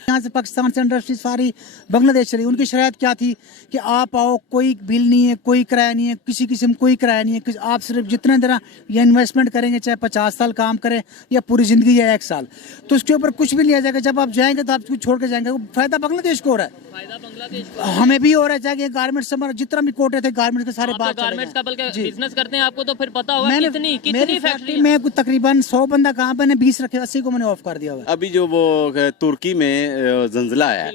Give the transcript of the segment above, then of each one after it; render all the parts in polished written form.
यहाँ से पाकिस्तान से इंडस्ट्री सारी बांग्लादेश चली। उनकी शरायत क्या थी कि आप आओ, कोई बिल नहीं है, कोई किराया नहीं है, किसी किस्म कोई किराया नहीं है, आप सिर्फ जितने देर ये इन्वेस्टमेंट करेंगे, चाहे 50 साल काम करें या पूरी जिंदगी या 1 साल, तो उसके ऊपर कुछ भी लिया जाएगा। जब आप जाएंगे तो आप कुछ छोड़ के जाएंगे। फायदा बांग्लादेश को हो रहा है, फायदा बांग्लादेश को, हमें भी हो रहा है। चाहे गारमेंट्स से जितना भी कोटे थे गारमेंट्स के सारे बाहर चले गए। गारमेंट्स का बल्कि बिजनेस करते हैं, आपको तो फिर पता होगा मेरी कितनी फैक्ट्री में कुछ तकरीबन 100 बंदा कहाँ पे, 20 रखे, 80 को मैंने ऑफ कर दिया हुआ। अभी जो वो तुर्की में जंजला है,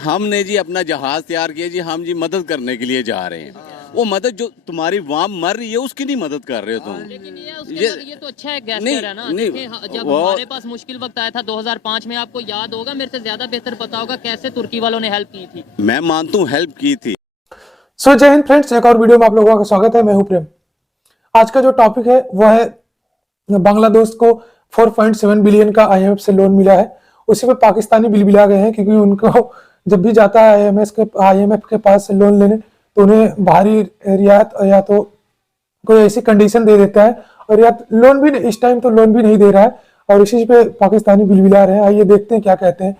हमने जी अपना जहाज तैयार किया जी, हम जी मदद करने के लिए जा रहे हैं। वो मदद जो तुम्हारी वहाँ मर रही है उसकी नहीं मदद कर रहे हो तुम। लेकिन ये तो अच्छा है, गैस्टर है ना। जब हमारे पास मुश्किल वक्त आया था 2005 में, आपको याद होगा, मेरे से ज्यादा बेहतर पता होगा कैसे तुर्की वालों ने हेल्प की थी। मैं मानता हूँ हेल्प की थी। सो जय हिंद फ्रेंड्स, एक और वीडियो में आप लोगों का स्वागत है। मैं हूं प्रेम। आज का जो टॉपिक है वो है बांग्लादेश को 4.7 बिलियन का IMF से लोन मिला है। उसी पे पाकिस्तानी बिलबिला गए हैं, क्योंकि उनको जब भी जाता है IMF के पास लोन लेने, तो उन्हें भारी रियायत या तो कोई ऐसी कंडीशन दे देता है, और या लोन भी इस टाइम तो लोन भी नहीं दे रहा है, और इसी पे पाकिस्तानी बिलबिला रहे हैं। आइए देखते हैं क्या कहते हैं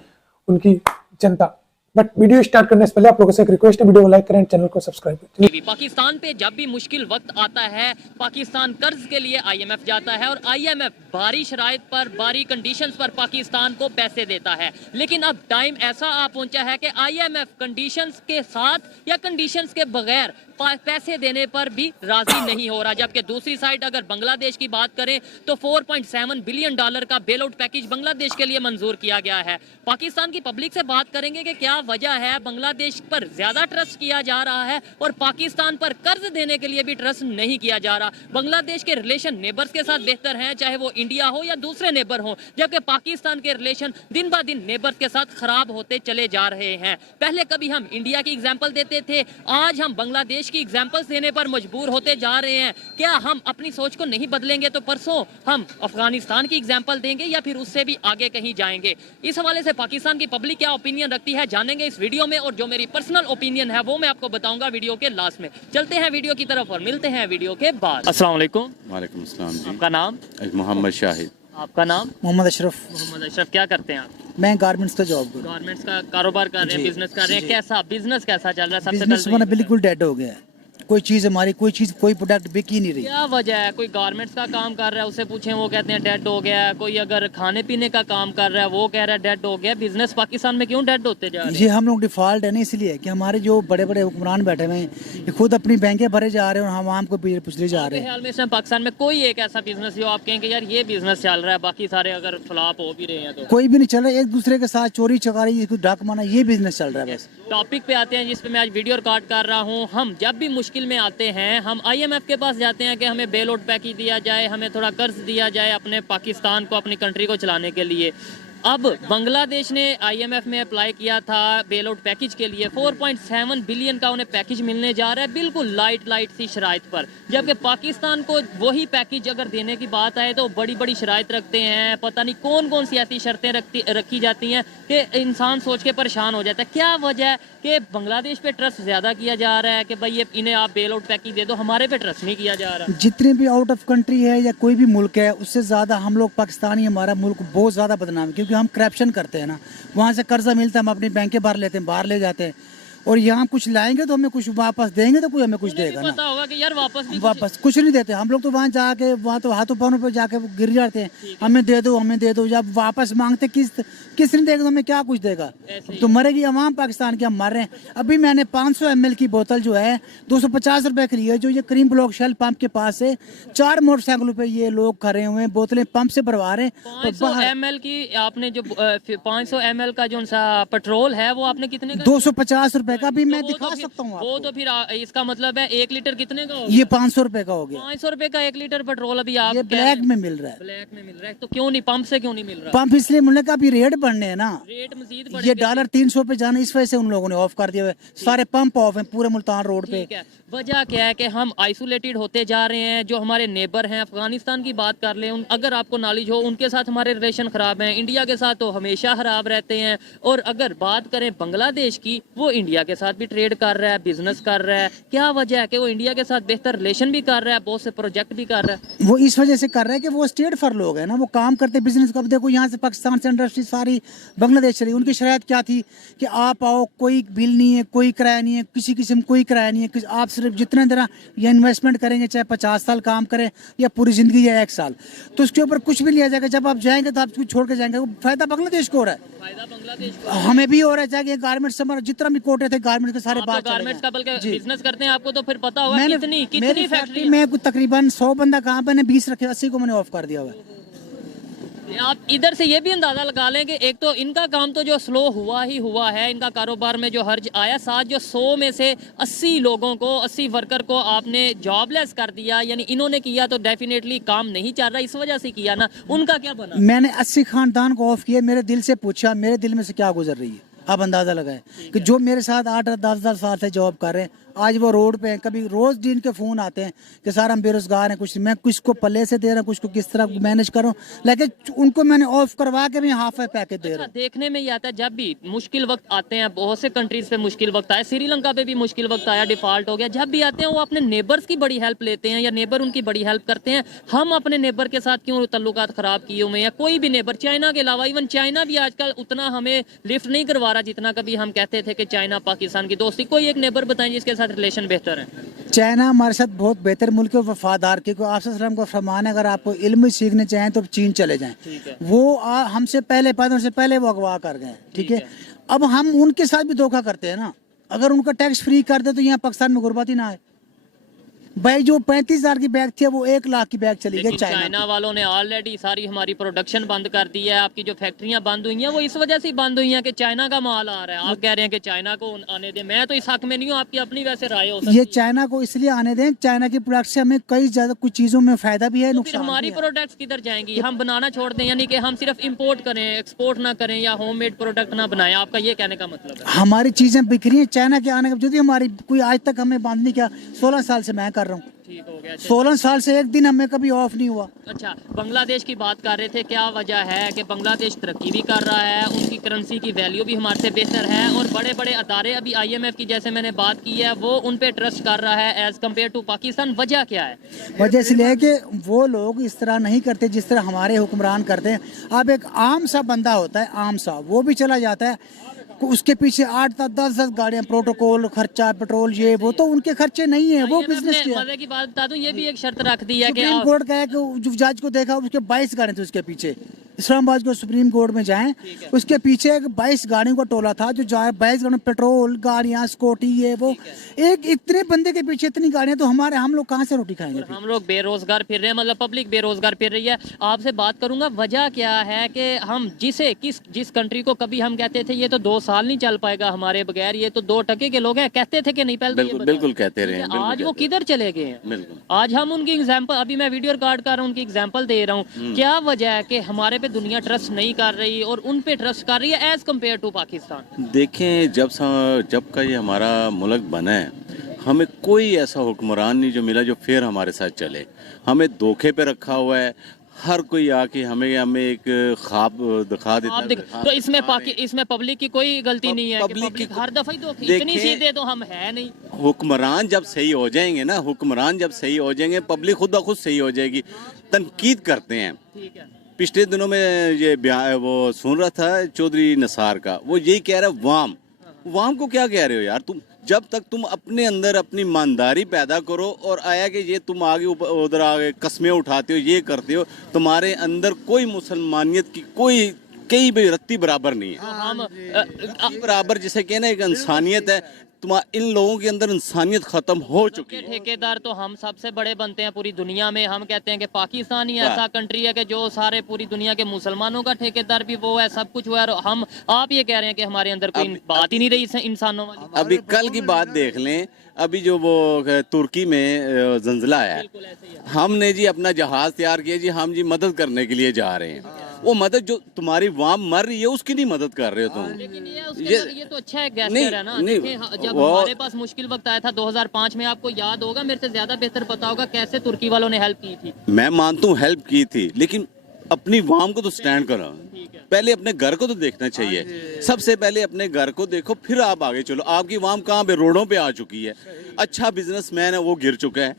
उनकी जनता। बट वीडियो स्टार्ट करने से पहले आप लोगों से एक रिक्वेस्ट है, वीडियो को लाइक करें, चैनल को सब्सक्राइब करें। पाकिस्तान पे जब भी मुश्किल वक्त आता है, पाकिस्तान कर्ज के लिए IMF जाता है, और IMF भारी शराइत पर, भारी कंडीशंस पर पाकिस्तान को पैसे देता है। लेकिन अब टाइम ऐसा आ पहुंचा है कि IMF कंडीशंस के साथ या कंडीशंस के बगैर पैसे देने पर भी राजी नहीं हो रहा। जबकि दूसरी साइड अगर बांग्लादेश की बात करें तो 4.7 बिलियन डॉलर का बेल आउट पैकेज बांग्लादेश के लिए मंजूर किया गया है। पाकिस्तान की पब्लिक से बात करेंगे कि क्या वजह है बांग्लादेश पर ज्यादा ट्रस्ट किया जा रहा है और पाकिस्तान पर कर्ज देने के लिए भी ट्रस्ट नहीं किया जा रहा। बांग्लादेश के रिलेशन नेबर्स के साथ बेहतर हैं, चाहे वो इंडिया हो या दूसरे नेबर हो, जबकि पाकिस्तान के रिलेशन दिन ब दिन नेबर्स के साथ खराब होते चले जा रहे हैं। पहले कभी हम इंडिया की एग्जाम्पल देते थे, आज हम बांग्लादेश की एग्जाम्पल्स देने पर मजबूर होते जा रहे हैं। क्या हम अपनी सोच को नहीं बदलेंगे तो परसों हम अफगानिस्तान की एग्जाम्पल देंगे या फिर उससे भी आगे कहीं जाएंगे? इस हवाले से पाकिस्तान की पब्लिक क्या ओपिनियन रखती है जानेंगे इस वीडियो में, और जो मेरी पर्सनल ओपिनियन है वो मैं आपको बताऊंगा वीडियो के लास्ट में। चलते हैं वीडियो की तरफ और मिलते हैं वीडियो के बाद। अस्सलाम वालेकुम। वालेकुम अस्सलाम जी। आपका नाम? मोहम्मद शाहिद। आपका नाम? मोहम्मद अशरफ। मोहम्मद अशरफ। क्या करते हैं आप? मैं गारमेंट्स का जॉब करता हूं। गारमेंट्स का कारोबार कर रहे हैं, बिजनेस कर रहे हैं। कैसा बिजनेस कैसा चल रहा है? सबसे बिजनेस हमारा बिल्कुल डेड हो गया है। कोई चीज हमारी कोई प्रोडक्ट बिक ही नहीं रही। क्या वजह है? कोई गारमेंट्स का काम कर रहा है, उससे पूछें, वो कहते हैं डेड हो गया है। कोई अगर खाने पीने का काम कर रहा है, वो कह रहा है डेड हो गया। बिजनेस पाकिस्तान में क्यों डेड होते जा रहे हैं? ये हम लोग डिफॉल्ट है ना, इसलिए कि हमारे जो बड़े बड़े हुक्मरान बैठे हुए हैं, ये खुद अपनी बैंकें भरे जा रहे हैं और हम आम को पिछले जा रहे हैं। हाल में इसमें पाकिस्तान में कोई एक ऐसा बिजनेस जो आप कहेंगे यार ये बिजनेस चल रहा है, बाकी सारे अगर फ्लॉप हो भी रहे हैं तो? कोई भी नहीं चल रहा। एक दूसरे के साथ चोरी चकारी, ढक माना, ये बिजनेस चल रहा है बस। टॉपिक पे आते हैं जिसपे मैं आज वीडियो रिकॉर्ड कर रहा हूँ। हम जब भी मुश्किल में आते हैं हम IMF के पास जाते हैं कि हमें बेल आउट पैकेज दिया जाए, हमें थोड़ा कर्ज दिया जाए अपने पाकिस्तान को, अपनी कंट्री को चलाने के लिए। अब बांग्लादेश ने IMF में अप्लाई किया था बेल आउट पैकेज के लिए। 4.7 बिलियन का उन्हें पैकेज मिलने जा रहा है, बिल्कुल लाइट सी शराइत पर। जबकि पाकिस्तान को वही पैकेज अगर देने की बात आए तो बड़ी बड़ी शराइत रखते हैं। पता नहीं कौन सी ऐसी शर्तें रखी जाती हैं कि इंसान सोच के परेशान हो जाता है। क्या वजह है कि बांग्लादेश पे ट्रस्ट ज्यादा किया जा रहा है कि भाई इन्हें आप बेल आउट पैकेज दे दो, हमारे पे ट्रस्ट नहीं किया जा रहा? जितने भी आउट ऑफ कंट्री है या कोई भी मुल्क है, उससे ज्यादा हम लोग पाकिस्तानी, हमारा मुल्क बहुत ज्यादा बदनाम है, क्योंकि हम करप्शन करते हैं ना। वहाँ से कर्जा मिलता है, हम अपनी बैंकें भर लेते हैं, बाहर ले जाते हैं, और यहाँ कुछ लाएंगे तो हमें कुछ वापस देंगे तो कोई हमें कुछ देगा ना। पता होगा कि यार वापस कुछ नहीं देते हम लोग। तो वहाँ जाके वहाँ तो हाथों पानों पे जाके गिर जाते हैं, हमें दे दो। जब वापस मांगते किस नहीं देगा तो हमें क्या कुछ देगा? तो मरेगी अवाम पाकिस्तान की, हम मर रहे हैं। अभी मैंने 500 ml की बोतल जो है 250 रुपए की ली है, जो ये करीम ब्लॉक शेल पंप के पास से 4 मोटरसाइकिलों पे ये लोग खड़े हुए हैं, बोतलें पंप से भरवा रहे हैं। 500 ml की आपने जो 500 ml का जो पेट्रोल है वो आपने कितने का? 250 रुपए का। भी मैं दिखा सकता हूँ वो तो फिर इसका मतलब है 1 लीटर कितने का होगा? ये 500 रुपए का हो गया। 500 रुपए का 1 लीटर पेट्रोल अभी आप ये ब्लैक में मिल रहा है। ब्लैक में मिल रहा है तो क्यों नहीं पंप से क्यों नहीं मिल रहा? पंप इसलिए मिलने का अभी रेट बढ़ने हैं ना, रेट मजीद ये $300 पे जाना, इस वजह से उन लोगों ने ऑफ कर दिया है। सारे पंप ऑफ हैं पूरे मुल्तान रोड पे। वजह क्या है कि हम आइसोलेटेड होते जा रहे हैं। जो हमारे नेबर हैं, अफगानिस्तान की बात कर लें, अगर आपको नॉलेज हो, उनके साथ हमारे रिलेशन खराब हैं। इंडिया के साथ तो हमेशा खराब रहते हैं। और अगर बात करें बांग्लादेश की, वो इंडिया इंडिया के साथ भी ट्रेड कर रहा है, बिजनेस कर रहा है, क्या वजह है कि वो इंडिया के साथ बेहतर रिलेशन भी कर रहा है, बहुत से प्रोजेक्ट भी कर रहा है? वो इस वजह से कर रहा है कि वो स्टेट फॉर लोग है ना, वो काम करते बिजनेस का। अब देखो यहाँ से पाकिस्तान से इंडस्ट्री सारी बांग्लादेश चली, उनकी शरायत क्या थी कि आप आओ, कोई बिल नहीं है, कोई किराया नहीं है, किसी किस्म कोई किराया नहीं है, आप सिर्फ जितने देर ये इन्वेस्टमेंट करेंगे, चाहे 50 साल काम करें या पूरी जिंदगी या 1 साल, तो उसके ऊपर कुछ भी लिया जाएगा। जब आप जाएंगे तो आप कुछ छोड़ के जाएंगे। वो फायदा बांग्लादेश को हो रहा है, फायदा बांग्लादेश हमें भी हो रहा है। चाहे गारमेंट्स हमारा जितना भी कोटे थे गारमेंट्स के सारे बाहर गारमेंट्स का बल्कि जी। बिजनेस करते हैं, आपको तो फिर पता होगा मैंने कितनी मेरी फैक्ट्री में तकरीबन 100 बंदा कहाँ, मैंने 20 रखे, 80 को मैंने ऑफ कर दिया हुआ है। आप इधर से ये भी अंदाजा लगा लें कि एक तो इनका काम तो जो स्लो हुआ ही हुआ है, इनका कारोबार में जो हर्ज आया, साथ जो 100 में से 80 लोगों को, 80 वर्कर को आपने जॉबलेस कर दिया, यानी इन्होंने किया तो डेफिनेटली काम नहीं चल रहा, इस वजह से किया ना, उनका क्या बना? मैंने 80 खानदान को ऑफ किया। मेरे दिल से पूछा, मेरे दिल में से क्या गुजर रही है, आप अंदाजा लगाएं कि जो मेरे साथ 8-10 साल से जॉब कर रहे हैं, आज वो रोड पे हैं। कभी रोज दिन के फोन आते हैं कि सर हम बेरोजगार हैं, कुछ मैं कुछ को पल्ले से दे रहा हूँ, कुछ को किस तरह मैनेज करूँ, लेकिन उनको मैंने ऑफ करवा के भी हाफ पैकेज दे रहा हूँ। देखने में ये आता है जब भी मुश्किल वक्त आते हैं, बहुत से कंट्रीज पे मुश्किल वक्त आया, श्रीलंका पे भी मुश्किल वक्त आया, डिफॉल्ट हो गया, जब भी आते हैं वो अपने नेबर्स की बड़ी हेल्प लेते हैं या नेबर उनकी बड़ी हेल्प करते हैं। हम अपने नेबर के साथ क्यों तल्लुकात खराब किए हुए हैं? कोई भी नेबर, चाइना के अलावा, इवन चाइना भी आजकल उतना हमें लिफ्ट नहीं करवा रहा जितना कभी हम कहते थे कि चाइना पाकिस्तान की दोस्ती। कोई एक नेबर बताएं जिसके साथ रिलेशन बेहतर है। चाइना हमारे साथ बहुत बेहतर मुल्क है, वफादार, क्योंकि आपसे सलाम का फरमान है, अगर आपको इल्म सीखने चाहें तो चीन चले जाएं। वो हमसे पहले पैदा से पहले वो अगवा कर गए, ठीक है। अब हम उनके साथ भी धोखा करते हैं ना, अगर उनका टैक्स फ्री कर दे तो यहाँ पाकिस्तान में गुर्बत ही ना आए। भाई जो 35,000 की बैग थी वो 1 लाख की बैग चली गई चाइना वालों ने ऑलरेडी सारी हमारी प्रोडक्शन बंद कर दी है। आपकी जो फैक्ट्रियां बंद हुई हैं वो इस वजह से बंद हुई हैं कि चाइना का माल आ रहा है। आप कह रहे हैं कि चाइना को आने दें, मैं तो इस हक में नहीं हूँ, आपकी अपनी वैसे राय हो सकती है। ये चाइना को इसलिए आने दें, चाइना की प्रोडक्ट से हमें कई ज्यादा कुछ चीजों में फायदा भी है, तो नुकसान फिर हमारी भी है। प्रोडक्ट्स किधर जाएंगी? हम बनाना छोड़ दें, यानी कि हम सिर्फ इंपोर्ट करें, एक्सपोर्ट ना करें या होममेड प्रोडक्ट ना बनाएं, आपका ये कहने का मतलब है? हमारी चीजें बिक रही हैं चाइना के आने का, यदि हमारी कोई आज तक हमें बंद नहीं किया। 16 साल से मैं कर रहा हूँ, ठीक हो गया। 16 साल से एक दिन हमें कभी ऑफ नहीं हुआ। अच्छा, बांग्लादेश की बात कर रहे थे, क्या वजह है कि बांग्लादेश तरक्की भी कर रहा है, उनकी करेंसी की वैल्यू भी हमारे से बेहतर है और बड़े बड़े अदारे, अभी IMF की जैसे मैंने बात की है, वो उन पे ट्रस्ट कर रहा है एज कम्पेयर टू पाकिस्तान। वजह क्या है? वजह इसलिए है कि वो लोग इस तरह नहीं करते जिस तरह हमारे हुक्मरान करते हैं। अब एक आम सा बंदा होता है, आम सा, वो भी चला जाता है, उसके पीछे 8-10 गाड़ियां, प्रोटोकॉल खर्चा, पेट्रोल, ये वो, तो उनके खर्चे नहीं है, वो बिजनेस किया। मजे की बात बता दूं, ये भी एक शर्त रख दी है कि सुप्रीम कोर्ट का है कि जो जज को देखा उसके 22 गाड़ियां थे उसके पीछे। इस्लामाबाद को सुप्रीम कोर्ट में जाएं, उसके पीछे 22 गाड़ियों का टोला था, जो 22 गाड़ियों, पेट्रोल गाड़ियां, स्कूटी, ये वो, एक इतने बंदे के पीछे इतनी गाड़ियां, तो हम लोग कहाँ से रोटी खाएंगे? हम लोग बेरोजगार फिर रहे हैं, मतलब पब्लिक बेरोजगार फिर रही है। आपसे बात करूंगा, वजह क्या है कि हम जिस कंट्री को कभी हम कहते थे ये तो 2 साल नहीं चल पाएगा हमारे बगैर, ये तो 2% के लोग हैं, कहते थे कि नहीं, पहले बिल्कुल कहते रहे हैं। आज वो किधर चले गए हैं? आज हम उनकी एग्जाम्पल, अभी मैं वीडियो रिकॉर्ड कर रहा हूँ, उनकी एग्जाम्पल दे रहा हूँ। क्या वजह है कि हमारे पे दुनिया ट्रस्ट नहीं कर रही और उन पे ट्रस्ट कर रही है एज कम्पेयर टू पाकिस्तान? देखें, जब का ये हमारा मुल्क बना है, हमें कोई ऐसा हुक्मरान नहीं जो मिला जो फिर हमारे साथ चले। हमें धोखे पे रखा हुआ है, हर कोई आके हमें एक ख्वाब दिखा देता है। तो इसमें पब्लिक की कोई गलती नहीं है? पब्लिक हर दफा ही धोखे, इतनी सीधे तो हम है नहीं। हुक्मरान जब सही हो जाएंगे ना, हुक्मरान जब सही हो जाएंगे, पब्लिक खुद ब खुद सही हो जाएगी। तनकीद करते हैं। ठीक है। पिछले दिनों में ये वो सुन रहा था चौधरी नसार का, वो यही कह रहा है, वाम को क्या कह रहे हो यार तुम? जब तक तुम अपने अंदर अपनी ईमानदारी पैदा करो और आया कि ये तुम आगे उधर आगे कस्में उठाते हो, ये करते हो, तुम्हारे अंदर कोई मुसलमानियत की कोई कई भी रत्ती बराबर नहीं है। हम बराबर जिसे कहना एक इंसानियत है, इन लोगों के अंदर इंसानियत खत्म हो चुकी है। ठेकेदार तो हम सबसे बड़े बनते हैं पूरी दुनिया में। हम कहते हैं कि पाकिस्तान ही ऐसा कंट्री है कि जो सारे पूरी दुनिया के मुसलमानों का ठेकेदार भी वो है, सब कुछ हुआ है। आप ये कह रहे हैं कि हमारे अंदर कोई बात ही नहीं रही इंसानों वाली। अभी कल की बात देख लें, अभी जो वो तुर्की में जंजला है, हमने जी अपना जहाज तैयार किया जी, हम जी मदद करने के लिए जा रहे हैं। वो मदद जो तुम्हारी वाम मर रही है उसकी नहीं मदद कर रहे हो तुम। लेकिन ये तो अच्छा है, गैस्टर है ना। जब हमारे पास मुश्किल वक्त आया था 2005 में, आपको याद होगा, मेरे से ज्यादा बेहतर पता होगा कैसे तुर्की वालों ने हेल्प की थी। मैं मानता हूँ हेल्प की थी, लेकिन अपनी वाम को तो स्टैंड करो, पहले अपने घर को तो देखना चाहिए। सबसे पहले अपने घर को देखो, फिर आप आगे चलो। आपकी वाम कहाँ पे, रोडों पे आ चुकी है। अच्छा बिजनेसमैन है वो गिर चुका है।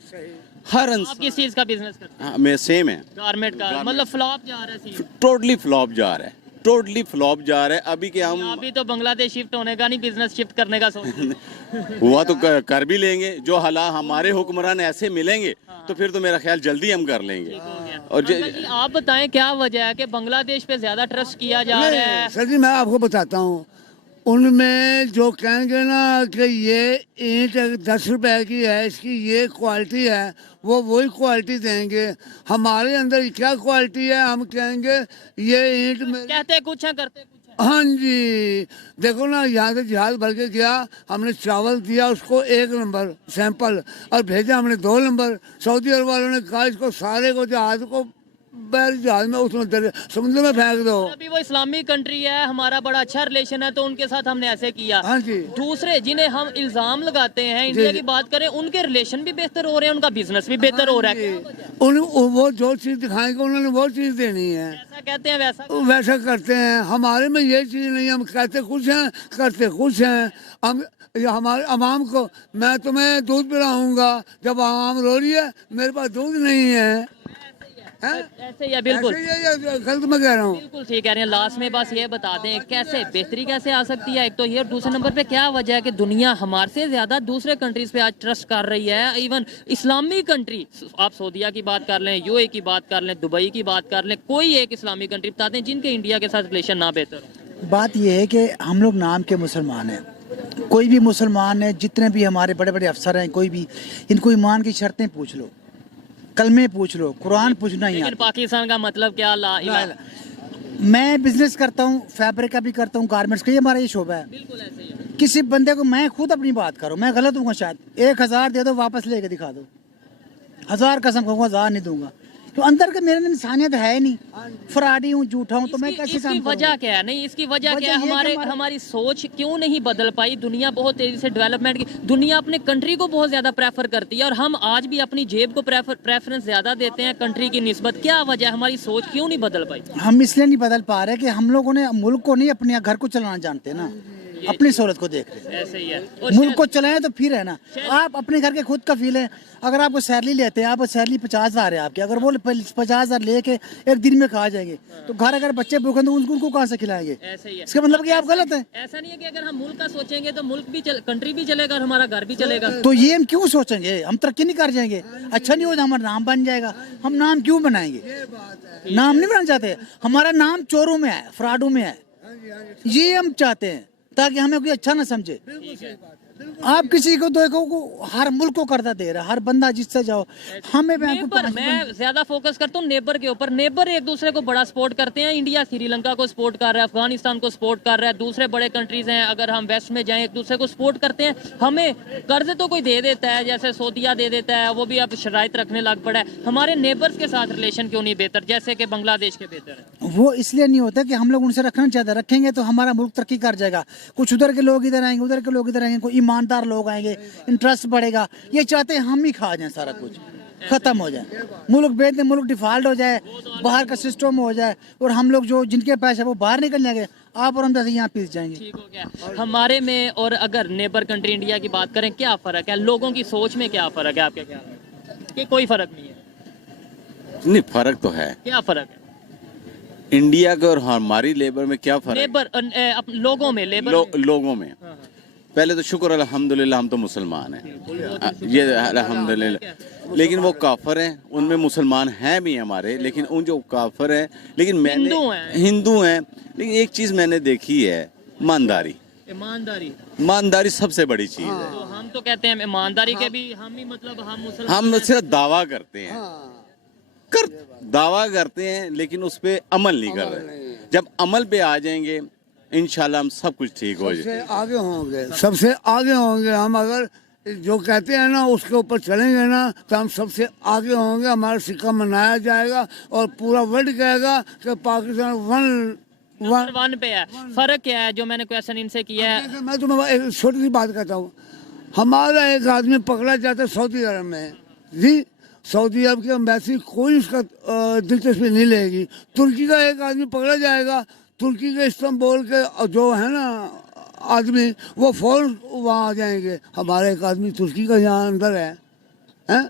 हर आप किस चीज का बिजनेस करते हैं? हाँ, मैं सेम है, गारमेंट का, मतलब फ्लॉप जा रहा है सीन। टोटली फ्लॉप जा रहा है, टोटली फ्लॉप जा रहा है। अभी के हम अभी तो बांग्लादेश शिफ्ट होने का नहीं, बिजनेस शिफ्ट करने का सोच रहे हैं। हुआ तो कर भी लेंगे। जो हालात हमारे हुक्मरान ऐसे मिलेंगे तो फिर तो मेरा ख्याल जल्दी हम कर लेंगे। और अंकल जी, आप बताएं क्या वजह है कि बांग्लादेश पे ज्यादा ट्रस्ट किया जा रहा है? सर जी, मैं आपको बताता हूँ। उनमें जो कहेंगे ना कि ये ईंट 10 रुपए की है, इसकी ये क्वालिटी है, वो वही क्वालिटी देंगे। हमारे अंदर क्या क्वालिटी है, हम कहेंगे ये ईंट में। कहते कुछ है करते कुछ है। हाँ जी, देखो ना, यहाँ से जहाज भर के गया, हमने चावल दिया उसको 1 नंबर सैंपल, और भेजा हमने 2 नंबर। सऊदी अरब वालों ने कहा इसको सारे को जहाज को बैर जहाज में उसमें समुद्र में फेंक दो। अभी वो इस्लामिक कंट्री है, हमारा बड़ा अच्छा रिलेशन है, तो उनके साथ हमने ऐसे किया। हाँ जी। दूसरे जिन्हें हम इल्जाम लगाते हैं, इंडिया की बात करें, उनके रिलेशन भी बेहतर हो रहे हैं, उनका बिजनेस भी बेहतर हो रहा है। वो जो चीज दिखाएंगे उन्होंने वो चीज देनी है। ऐसा कहते हैं वैसा वैसा करते हैं। हमारे में ये चीज नहीं, हम कहते कुछ हैं करते कुछ हैं। हम हमारे अवाम को, मैं तुम्हें दूध पिलाऊंगा, जब आवाम रो रही है मेरे पास दूध नहीं है। ऐसे ही है, बिल्कुल गलत मैं कह रहा हूँ? बिल्कुल ठीक कह रहे हैं। लास्ट में बस ये बता दें कैसे बेहतरी कैसे आ सकती है, एक तो ये, और दूसरे नंबर पे क्या वजह है कि दुनिया हमारे से ज्यादा दूसरे कंट्रीज पे आज ट्रस्ट कर रही है। इवन इस्लामी कंट्री, आप सऊदीया की बात कर लें, यूए की बात कर लें, दुबई की बात कर लें, कोई एक इस्लामी कंट्री बता दें जिनके इंडिया के साथ रिलेशन ना बेहतर हो। बात यह है कि हम लोग नाम के मुसलमान हैं। कोई भी मुसलमान है, जितने भी हमारे बड़े बड़े अफसर हैं, कोई भी, इनको ईमान की शर्तें पूछ लो, कलमे पूछ लो, कुरान पूछना ही लेकिन पाकिस्तान का मतलब क्या? मैं बिजनेस करता हूँ, फैब्रिक का भी करता हूँ, गारमेंट्स का, ये हमारा ये शोबा है। बिल्कुल ऐसे ही है। किसी बंदे को, मैं खुद अपनी बात करूँ, मैं गलत हूँ शायद, 1000 दे दो, वापस लेके दिखा दो, 1000 कसम खाऊंगा, 1000 नहीं दूंगा। तो अंदर के मेरे में इंसानियत है नहीं, फ्रॉडी हूँ, झूठा हूँ, तो मैं कैसे इसकी वजह क्या है? नहीं, इसकी वजह क्या है? हमारी सोच क्यों नहीं बदल पाई? दुनिया बहुत तेजी से डेवलपमेंट की, दुनिया अपने कंट्री को बहुत ज्यादा प्रेफर करती है, और हम आज भी अपनी जेब को प्रेफरेंस ज्यादा देते हैं कंट्री की निस्बत। क्या वजह है? हमारी सोच क्यों नहीं बदल पाई? हम इसलिए नहीं बदल पा रहे कि हम लोगों ने मुल्क को नहीं, अपने घर को चलाना जानते ना, अपनी सहूलत को देख रहे हैं। ऐसे ही है। मुल्क को चलाएं तो फिर है ना, आप अपने घर के खुद कफील हैं। अगर आपको सैलरी लेते हैं, आप सैलरी 50,000 है आपकी, अगर वो 50,000 लेके एक दिन में खा जाएंगे, तो घर अगर बच्चे भूखे तो उनको कहाँ से खिलाएंगे? ऐसे ही है। इसका मतलब कि आप गलत हैं। ऐसा नहीं है कि अगर हम मुल्क का सोचेंगे तो मुल्क भी कंट्री भी चलेगा और हमारा घर भी चलेगा। तो ये हम क्यों सोचेंगे? हम तरक्की नहीं कर जाएंगे? अच्छा नहीं होगा, हमारा नाम बन जाएगा। हम नाम क्यों बनाएंगे? नाम नहीं बनाना चाहते। हमारा नाम चोरों में है, फ्रॉडों में है, ये हम चाहते हैं ताकि हमें कोई अच्छा ना समझे। आप किसी को देखो को हर मुल्क को कर्जा दे रहा है, हर बंदा जिससे जाओ हमें नेबर, मैं ज्यादा फोकस करता हूँ नेबर के ऊपर। नेबर एक दूसरे को बड़ा सपोर्ट करते हैं। इंडिया श्रीलंका को सपोर्ट कर रहा है, अफगानिस्तान को सपोर्ट कर रहा है, दूसरे बड़े कंट्रीज हैं, अगर हम वेस्ट में जाएं एक दूसरे को सपोर्ट करते हैं। हमें कर्ज तो कोई दे देता है, जैसे सऊदीया दे देता है, वो भी अब शराइत रखने लग पड़ा है। हमारे नेबर्स के साथ रिलेशन क्यों नहीं बेहतर, जैसे कि बांग्लादेश के बेहतर है? वो इसलिए नहीं होता कि हम लोग उनसे रखना चाहते, रखेंगे तो हमारा मुल्क तरक्की कर जाएगा। कुछ उधर के लोग इधर आएंगे, उधर के लोग इधर आएंगे, कोई ईमानदार लोग आएंगे, इंटरेस्ट बढ़ेगा। ये चाहते हैं हम ही खा जाए, सारा कुछ खत्म हो जाए, मुल्क बेच दें, मुल्क डिफॉल्ट हो जाए, बाहर का सिस्टम हो जाए, और हम लोग जो जिनके पैसे वो बाहर निकल जाएंगे, आप और हम जैसे यहाँ पीस जाएंगे। ठीक हो गया। हमारे में और अगर नेबर कंट्री इंडिया की बात करें, क्या फर्क है? लोगों की सोच में क्या फर्क है आपके ख्याल में? कि कोई फर्क नहीं है? नहीं, फर्क तो है। क्या फर्क है इंडिया के और हमारी लेबर में? क्या फर्क? लेबर लोगों में, लेबर लोगों में पहले तो शुक्र अल्हम्दुलिल्लाह हम तो मुसलमान हैं, ये अल्हम्दुलिल्लाह। लेकिन वो काफर हैं, उनमें मुसलमान हैं भी हमारे, लेकिन उन जो काफर हैं, लेकिन मैंने हिंदू हैं, लेकिन एक चीज मैंने देखी है, ईमानदारी। ईमानदारी सबसे बड़ी चीज है। तो हम तो कहते हैं ईमानदारी के भी हम ही, मतलब हम मुसलमान, हम सिर्फ दावा करते हैं, दावा करते हैं, लेकिन उस पे अमल नहीं कर रहे। जब अमल पे आ जाएंगे इंशाल्लाह हम सब कुछ ठीक हो जाए। सबसे आगे होंगे हम। अगर जो कहते हैं ना उसके ऊपर चलेंगे ना तो हम सबसे आगे होंगे। हमारा सिक्का मनाया जाएगा और पूरा वर्ल्ड कहेगा कि पाकिस्तान वन पे है। फर्क क्या है जो मैंने क्वेश्चन इनसे किया है? मैं तुम्हें एक छोटी सी बात कहता हूँ। हमारा एक आदमी पकड़ा जाता है सऊदी अरब में जी, सऊदी अरब की एम्बेसी कोई उसका दिलचस्पी नहीं लेगी। तुर्की का एक आदमी पकड़ा जाएगा, तुर्की के इस्तांबुल के जो है ना आदमी, वो फौरन वहाँ आ जाएंगे। हमारे एक आदमी तुर्की का यहाँ अंदर है, हैं?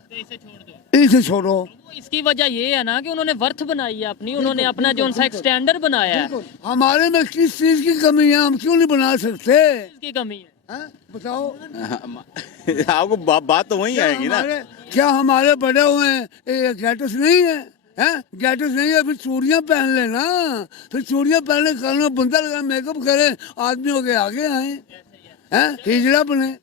इसे छोड़ो। इसकी वजह ये है ना कि उन्होंने वर्थ बनाई है अपनी, उन्होंने अपना जो उनका एक स्टैंडर्ड बनाया है। हमारे में किस चीज की कमी है, हम क्यों नहीं बना सकते? इसकी कमी है, हैं? बताओ। आपको बात तो वही आएगी ना। क्या हमारे बड़े हुए हैं गैटस नहीं है, हैं? गैटस नहीं है, फिर चूड़ियां पहन लेना, फिर चूड़ियां पहने, कान में बुंदा लगा, मेकअप करे, आदमी हो के आगे आए, हैं? हिजड़ा बने।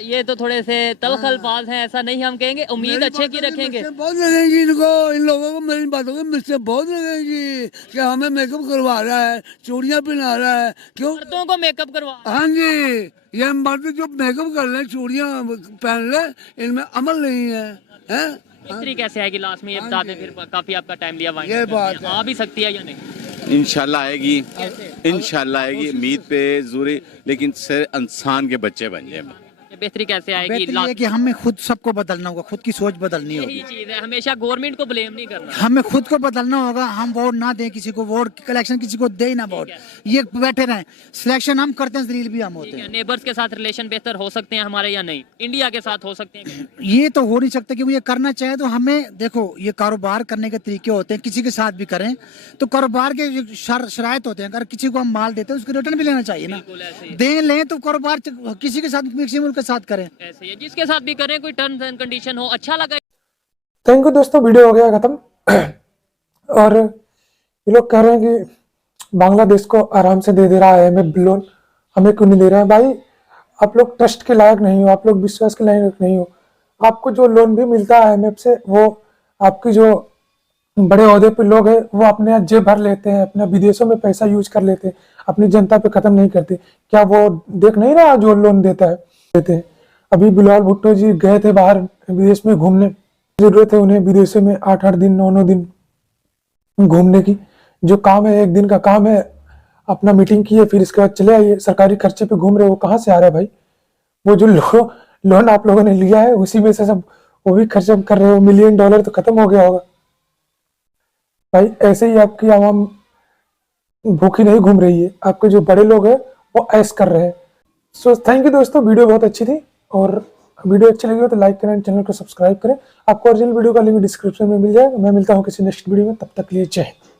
ये तो थोड़े से तल्ख अल्फाज हैं, ऐसा नहीं हम कहेंगे, उम्मीद अच्छे की रखेंगे। बहुत लगेंगी इनको, इन लोगों को मेरी बातों की मिर्चें बहुत लगेंगी कि हमें मेकअप करवा रहा है, चूड़ियां पहना रहा है। क्यों? मर्दों को मेकअप करवा, हाँ जी, ये मर्द जो मेकअप कर ले, चूड़ियां पहन ले, इनमें अमल नहीं है, हैं? मिस्त्री कैसे आएगी लास्ट में, ये बता दें। फिर काफी आपका टाइम लिया, ये बात है। आ भी सकती है या नहीं? इंशाल्लाह आएगी, इंशाल्लाह आएगी, उम्मीद पे जरूरी, लेकिन सिर इंसान के बच्चे बन जाए। बेहतरी कैसे आएगी? बेहतरी ये कि हमें खुद सबको बदलना होगा, खुद की सोच बदलनी होगी। यही चीज है, हमेशा गवर्नमेंट को ब्लेम नहीं करना। हमें खुद को बदलना होगा। हम वोट ना दें किसी को, वोट कलेक्शन किसी को दे ही ना वोट, ये बैठे रहें। सिलेक्शन हम करते हैं, जलील भी हम होते हैं। नेबर्स के साथ रिलेशन बेहतर हो सकते हैं हमारे या नहीं? इंडिया के साथ हो सकते हैं? ये तो हो नहीं सकता, क्योंकि ये करना चाहे तो हमें, देखो ये कारोबार करने के तरीके होते हैं, किसी के साथ भी करें तो कारोबार के जो शराइत होते हैं, अगर किसी को हम माल देते हैं उसको रिटर्न भी लेना चाहिए ना। दें लें तो कारोबार किसी के साथ, किसी मुल्क के साथ करें। ऐसे ही है, जिसके साथ भी करें, कोई टर्म्स एंड कंडीशन हो। अच्छा लगा। थैंक यू दोस्तों, वीडियो हो गया खत्म। और ये लोग कह रहे हैं कि बांग्लादेश को आराम से दे रहा है IMF लोन, हमें क्यों नहीं दे रहा है? भाई आप लोग ट्रस्ट के लायक नहीं हो, आप लोग विश्वास के लायक नहीं हो। आपको जो लोन भी मिलता है IMF से, वो आपकी जो बड़े ओहदे पे लोग हैं वो अपने यहाँ जेब भर लेते हैं, अपने विदेशों में पैसा यूज कर लेते हैं, अपनी जनता पे खत्म नहीं करते। क्या वो देख नहीं रहा जो लोन देता है, देते हैं? अभी बिलावल भुट्टो जी गए थे बाहर विदेश में घूमने, जरूरत है उन्हें विदेशों में 8-8 दिन 9-9 दिन घूमने की। जो काम है, एक दिन का काम है, अपना मीटिंग किए, फिर इसके बाद चले आइए। सरकारी खर्चे पे घूम रहे, वो कहाँ से आ रहा है भाई? वो जो लोन आप लोगों ने लिया है उसी में से सब वो भी खर्च कर रहे हो। $1 मिलियन तो खत्म हो गया होगा भाई। ऐसे ही आपकी आवाम भूखी नहीं घूम रही है, आपके जो बड़े लोग हैं वो ऐश कर रहे हैं। सो थैंक यू दोस्तों, वीडियो बहुत अच्छी थी, और वीडियो अच्छी लगी हो तो लाइक करें, चैनल को सब्सक्राइब करें। आपको ओरिजिनल वीडियो का लिंक डिस्क्रिप्शन में मिल जाएगा। मैं मिलता हूँ किसी नेक्स्ट वीडियो में, तब तक के लिए जय हिंद।